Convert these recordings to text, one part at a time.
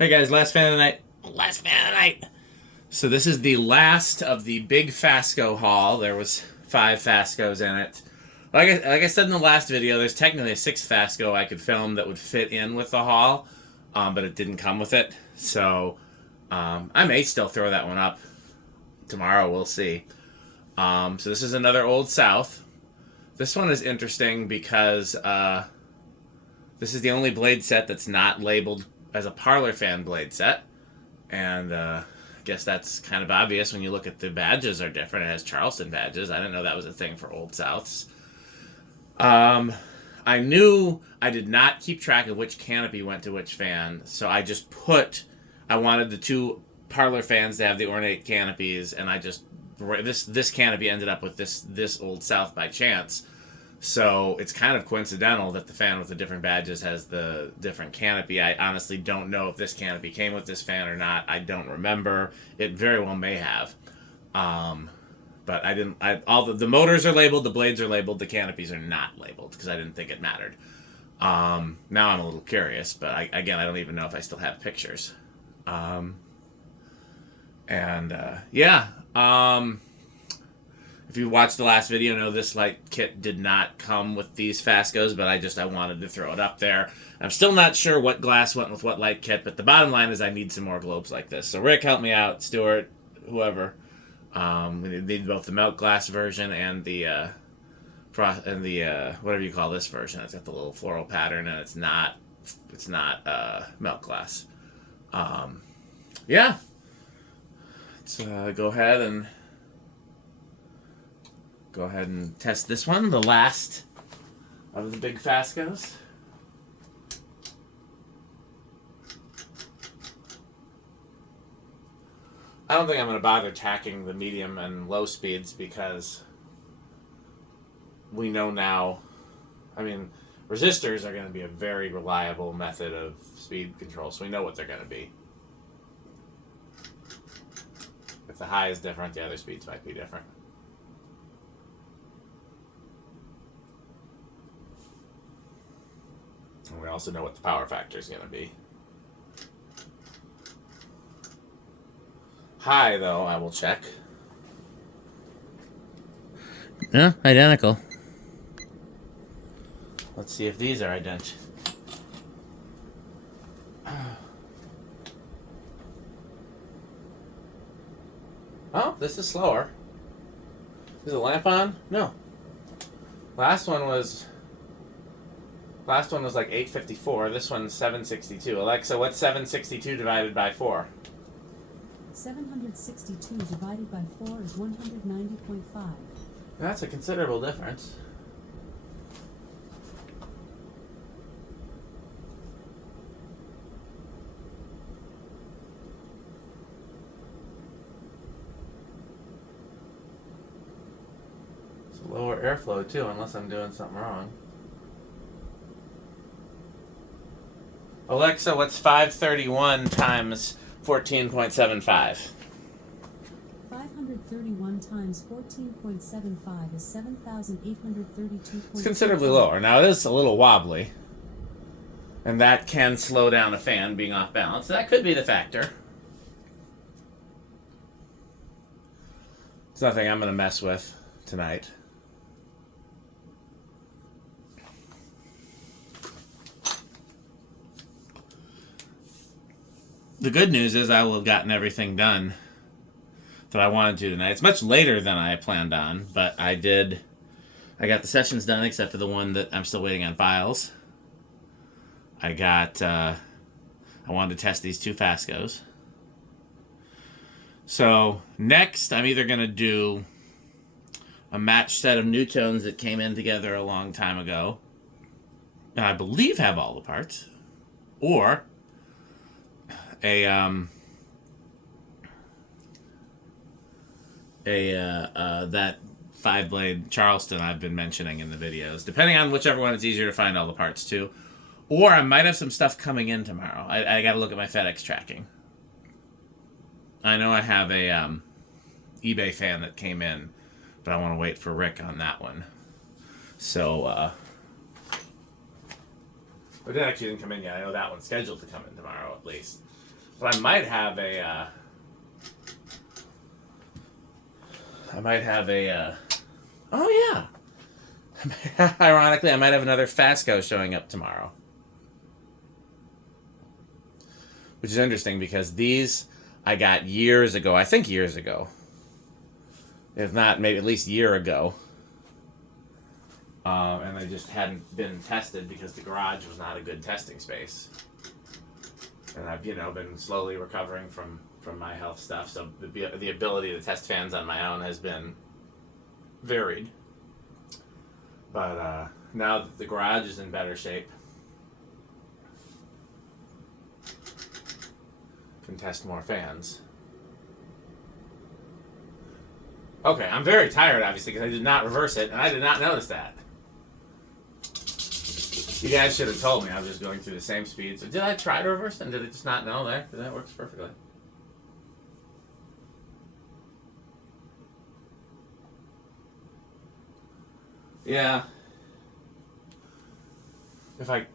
Hey guys, last fan of the night. Last fan of the night. So this is the last of the big Fasco haul. There was 5 Fascos in it. Like I said in the last video, there's technically a 6th Fasco I could film that would fit in with the haul, but it didn't come with it. So I may still throw that one up tomorrow. We'll see. So this is another Old South. This one is interesting because this is the only blade set that's not labeled as a parlourfan blade set. And I guess that's kind of obvious when you look at the badges are different. It has Charleston badges. I didn't know that was a thing for Old Souths. I knew I did not keep track of which canopy went to which fan, so I just I wanted the 2 parlour fans to have the ornate canopies, and I just, this canopy ended up with this Old South by chance. So it's kind of coincidental that the fan with the different badges has the different canopy. I honestly don't know if this canopy came with this fan or not. I don't remember. It very well may have. But I didn't. All the motors are labeled, the blades are labeled, the canopies are not labeled because I didn't think it mattered. Now I'm a little curious, but I don't even know if I still have pictures. Yeah. If you watched the last video, know this light kit did not come with these Fascos, but I wanted to throw it up there. I'm still not sure what glass went with what light kit, but the bottom line is I need some more globes like this. So Rick, help me out. Stuart, whoever. We need both the melt glass version and the whatever you call this version. It's got the little floral pattern, and it's not melt glass. Yeah. Let's go ahead and test this one, the last of the big Fascos. I don't think I'm going to bother tacking the medium and low speeds because we know now, resistors are going to be a very reliable method of speed control, so we know what they're going to be. If the high is different, the other speeds might be different. And we also know what the power factor is going to be. High, though, I will check. Yeah, identical. Let's see if these are identical. Oh, this is slower. Is the lamp on? No. Last one was like 854. This one's 762. Alexa, what's 762 divided by 4? 762 divided by 4 is 190.5. That's a considerable difference. It's lower airflow too, unless I'm doing something wrong. Alexa, what's 531 times 14.75? 531 times 14.75 is 7,832. It's considerably lower. Now, it is a little wobbly, and that can slow down a fan being off balance. That could be the factor. It's nothing I'm going to mess with tonight. The good news is I will have gotten everything done that I wanted to tonight. It's much later than I planned on, but I got the sessions done except for the one that I'm still waiting on files. I wanted to test these 2 Fascos. So next I'm either going to do a match set of new tones that came in together a long time ago, and I believe have all the parts, or that 5-blade Charleston I've been mentioning in the videos, depending on whichever one it's easier to find all the parts to. Or I might have some stuff coming in tomorrow. I got to look at my FedEx tracking. I know I have a eBay fan that came in, but I want to wait for Rick on that one. So But it actually didn't come in yet. I know that one's scheduled to come in tomorrow at least. But I might have a, oh yeah. Ironically, I might have another Fasco showing up tomorrow. Which is interesting because these I got years ago. I think years ago. If not, maybe at least a year ago. And they just hadn't been tested because the garage was not a good testing space. And I've, been slowly recovering from my health stuff. So the ability to test fans on my own has been varied. But now that the garage is in better shape, can test more fans. Okay, I'm very tired, obviously, because I did not reverse it, and I did not notice that. You guys should have told me. I was just going through the same speed. So did I try to reverse it, and did it just not know there? That works perfectly. Yeah. If I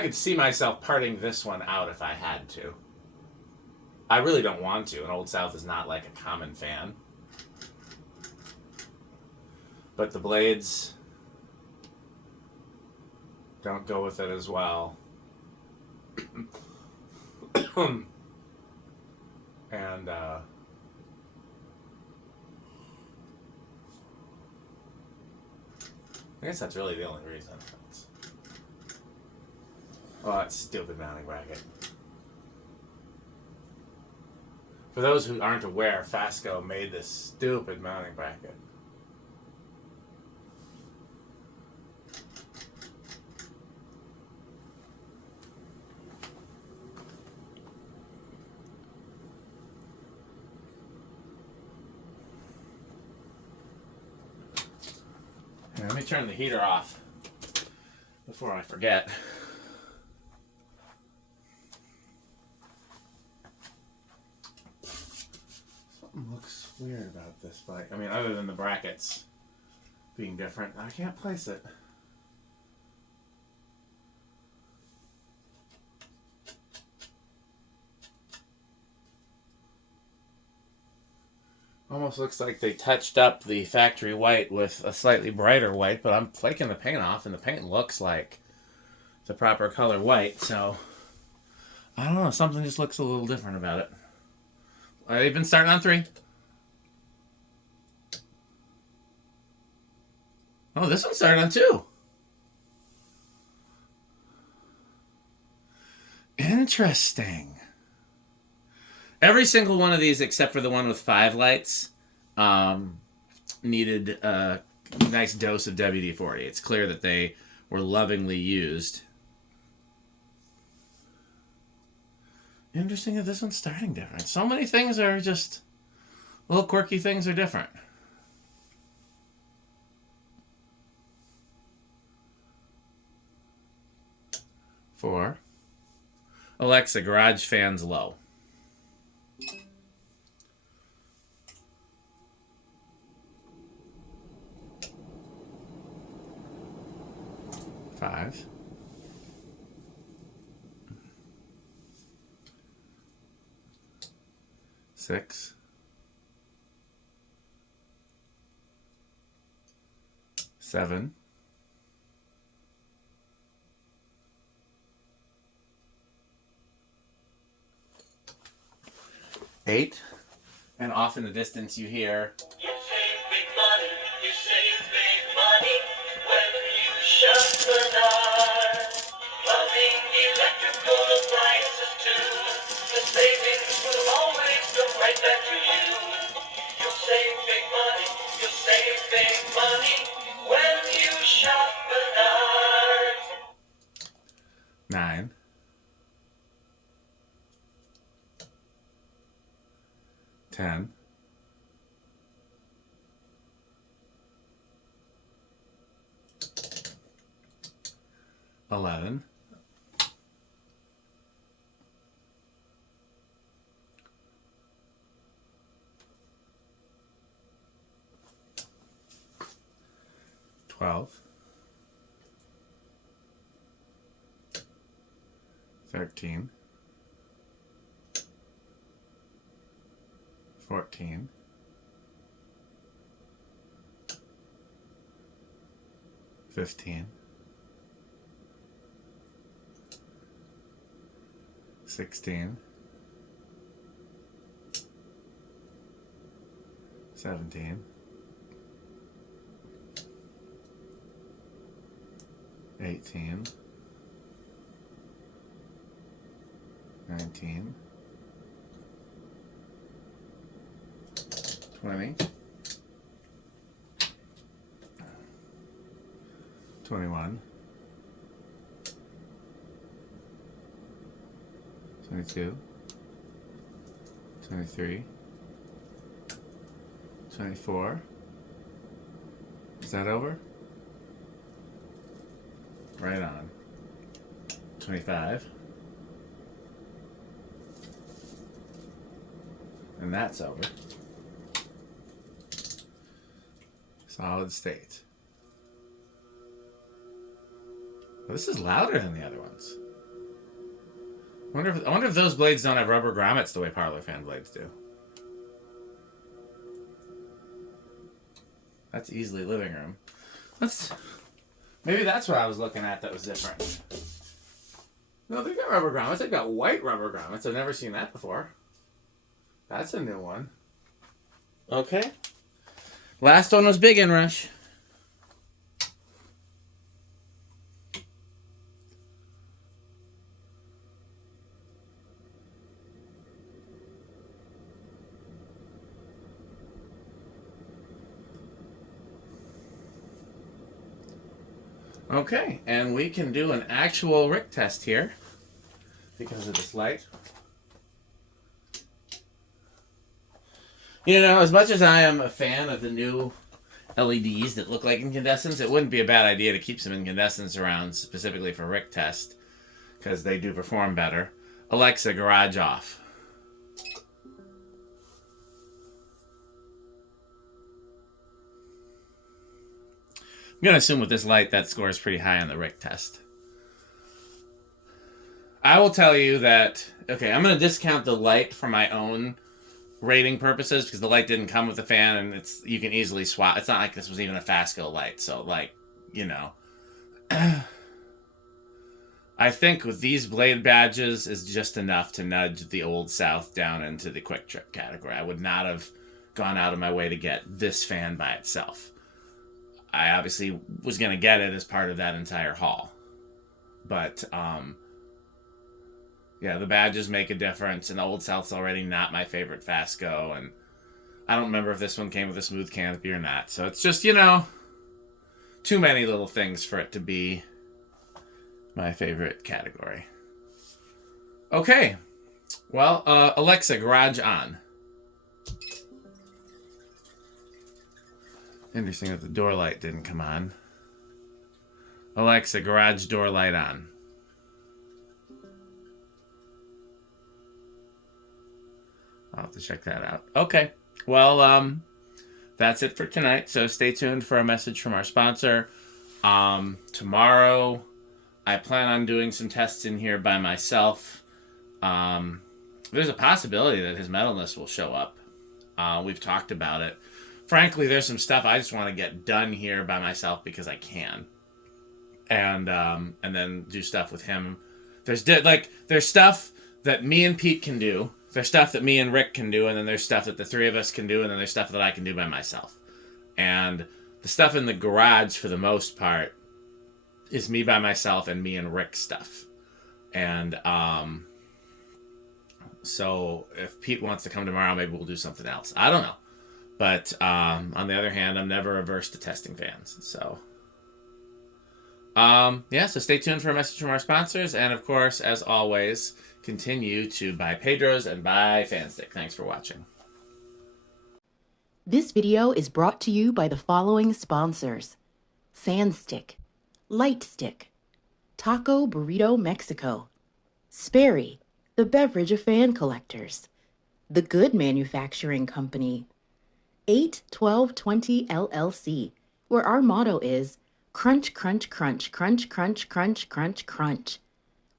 could see myself parting this one out if I had to. I really don't want to. An Old South is not like a common fan. But the blades don't go with it as well. And I guess that's really the only reason. Oh, that stupid mounting bracket. For those who aren't aware, Fasco made this stupid mounting bracket. Let me turn the heater off before I forget. Something looks weird about this bike. I mean, other than the brackets being different, I can't place it. Almost looks like they touched up the factory white with a slightly brighter white, but I'm flaking the paint off, and the paint looks like the proper color white, so I don't know, something just looks a little different about it. They've been starting on 3. Oh, this one started on 2. Interesting. Every single one of these, except for the one with 5 lights, needed a nice dose of WD-40. It's clear that they were lovingly used. Interesting that this one's starting different. So many things are just little quirky things are different. For Alexa, garage fans low. 5. 6. 7. 8. And off in the distance you hear... You save big money, you save big money when you shop Menards. Plumbing, electrical appliances too. The savings will always come right back to you. You'll save big money, you'll save big money when you shop Menards. 9. 10. 11. 12. 13, 14, 15, 16, 17, 18, 19, 20, 21, 22, 23, 24. Is that over? Right on. 25. And that's over. Solid state. Well, this is louder than the other ones. I wonder if those blades don't have rubber grommets the way parlourfan blades do. That's easily living room. Maybe that's what I was looking at that was different. No, they've got rubber grommets. They've got white rubber grommets. I've never seen that before. That's a new one. Okay. Last one was big inrush. Okay, and we can do an actual Rick test here because of this light. You know, as much as I am a fan of the new LEDs that look like incandescents, it wouldn't be a bad idea to keep some incandescents around specifically for Rick test because they do perform better. Alexa, garage off. I'm going to assume with this light that score is pretty high on the Rick test. I will tell you that, okay, I'm going to discount the light for my own rating purposes because the light didn't come with the fan and you can easily swap. It's not like this was even a Fasco light, so like, you know. I think with these blade badges is just enough to nudge the Old South down into the quick trip category. I would not have gone out of my way to get this fan by itself. I obviously was going to get it as part of that entire haul. But, yeah, the badges make a difference, and the Old South's already not my favorite Fasco, and I don't remember if this one came with a smooth canopy or not. So it's just, you know, too many little things for it to be my favorite category. Okay. Well, Alexa, garage on. Interesting that the door light didn't come on. Alexa, garage door light on. I'll have to check that out. Okay. Well, that's it for tonight. So stay tuned for a message from our sponsor. Tomorrow, I plan on doing some tests in here by myself. There's a possibility that his metalness will show up. We've talked about it. Frankly, there's some stuff I just want to get done here by myself because I can, and then do stuff with him. There's stuff that me and Pete can do. There's stuff that me and Rick can do, and then there's stuff that the three of us can do, and then there's stuff that I can do by myself. And the stuff in the garage, for the most part, is me by myself and me and Rick stuff. And so if Pete wants to come tomorrow, maybe we'll do something else. I don't know. But on the other hand, I'm never averse to testing fans. So, yeah, so stay tuned for a message from our sponsors. And, of course, as always, continue to buy Pedro's and buy Fanstick. Thanks for watching. This video is brought to you by the following sponsors: Fanstick, Lightstick, Taco Burrito Mexico, Sperry, the beverage of fan collectors, The Good Manufacturing Company, 81220 LLC, where our motto is crunch, crunch, crunch, crunch, crunch, crunch, crunch, crunch.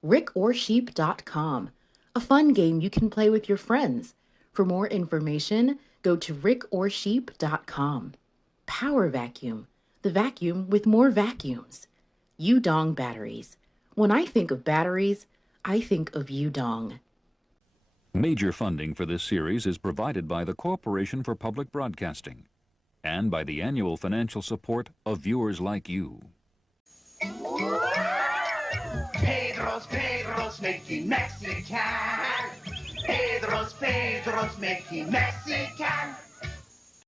rickorsheep.com, a fun game you can play with your friends. For more information, go to rickorsheep.com. Power Vacuum, the vacuum with more vacuums. Udong batteries. When I think of batteries, I think of Udong. Major funding for this series is provided by the Corporation for Public Broadcasting and by the annual financial support of viewers like you. Pedro's making Mexican. Pedro's making Mexican.